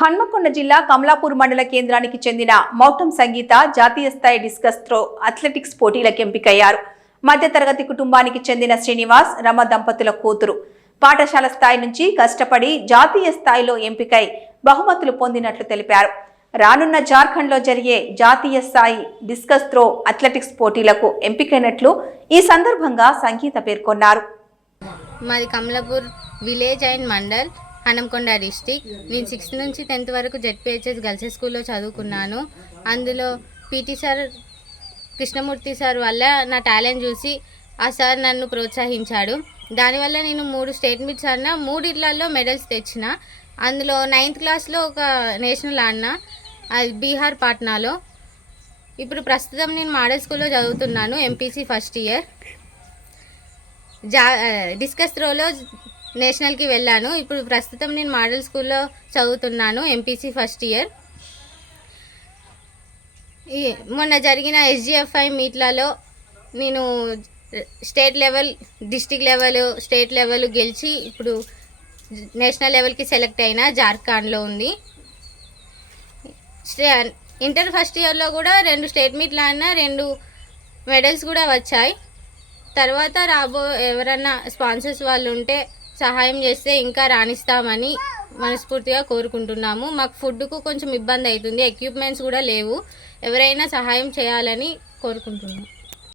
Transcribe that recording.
హన్మకొండ జిల్లా కమలాపూర్ మండల కేంద్రానికి చెందిన మౌటం సంగీత జాతీయ స్థాయి డిస్కస్ త్రో అథ్లెటిక్స్ పోటీలకు ఎంపికయ్యారు. మధ్యతరగతి కుటుంబానికి చెందిన శ్రీనివాస్, రమ దంపతుల కూతురు. పాఠశాల స్థాయి నుంచి కష్టపడి జాతీయ స్థాయిలో ఎంపికై బహుమతులు పొందినట్లు తెలిపారు. రానున్న జార్ఖండ్లో జరిగే జాతీయ స్థాయి డిస్కస్ త్రో అథ్లెటిక్స్ పోటీలకు ఎంపికైనట్లు ఈ సందర్భంగా సంగీత పేర్కొన్నారు. మాది Kamalapur village and mandal, Hanamkonda district. నేను 6th నుంచి 10th వరకు జెడ్పీహెచ్ఎస్ గర్ల్స్ స్కూల్లో చదువుకున్నాను. అందులో పీటీ సార్ కృష్ణమూర్తి సార్ వల్ల నా టాలెంట్ చూసి ఆ సార్ నన్ను ప్రోత్సహించాడు. దానివల్ల నేను 3 స్టేట్ మీట్స్ ఆడినా, 3 మెడల్స్ తెచ్చిన. అందులో 9th క్లాస్లో ఒక నేషనల్ ఆడినా, అది బీహార్ పాట్నాలో. ఇప్పుడు ప్రస్తుతం నేను మోడల్ స్కూల్లో చదువుతున్నాను, ఎంపీసీ ఫస్ట్ ఇయర్. డిస్కస్ త్రోలో నేషనల్కి వెళ్ళాను. ఇప్పుడు ప్రస్తుతం నేను మోడల్ స్కూల్లో చదువుతున్నాను, ఎంపీసీ ఫస్ట్ ఇయర్. మొన్న జరిగిన ఎస్జిఎఫ్ఐ మీట్లలో నేను state level, district level, state level గెలిచి ఇప్పుడు నేషనల్ లెవెల్కి సెలెక్ట్ అయినా. జార్ఖండ్లో ఉంది. ఇంటర్ ఫస్ట్ ఇయర్లో కూడా 2 స్టేట్ మీట్లు ఆడినా, 2 మెడల్స్ కూడా వచ్చాయి. తర్వాత ఎవరన్నా స్పాన్సర్స్ వాళ్ళు ఉంటే సహాయం చేస్తే ఇంకా రాణిస్తామని మనస్ఫూర్తిగా కోరుకుంటున్నాము. మాకు ఫుడ్కు కొంచెం ఇబ్బంది అవుతుంది, ఎక్విప్మెంట్స్ కూడా లేవు. ఎవరైనా సహాయం చేయాలని కోరుకుంటున్నాము.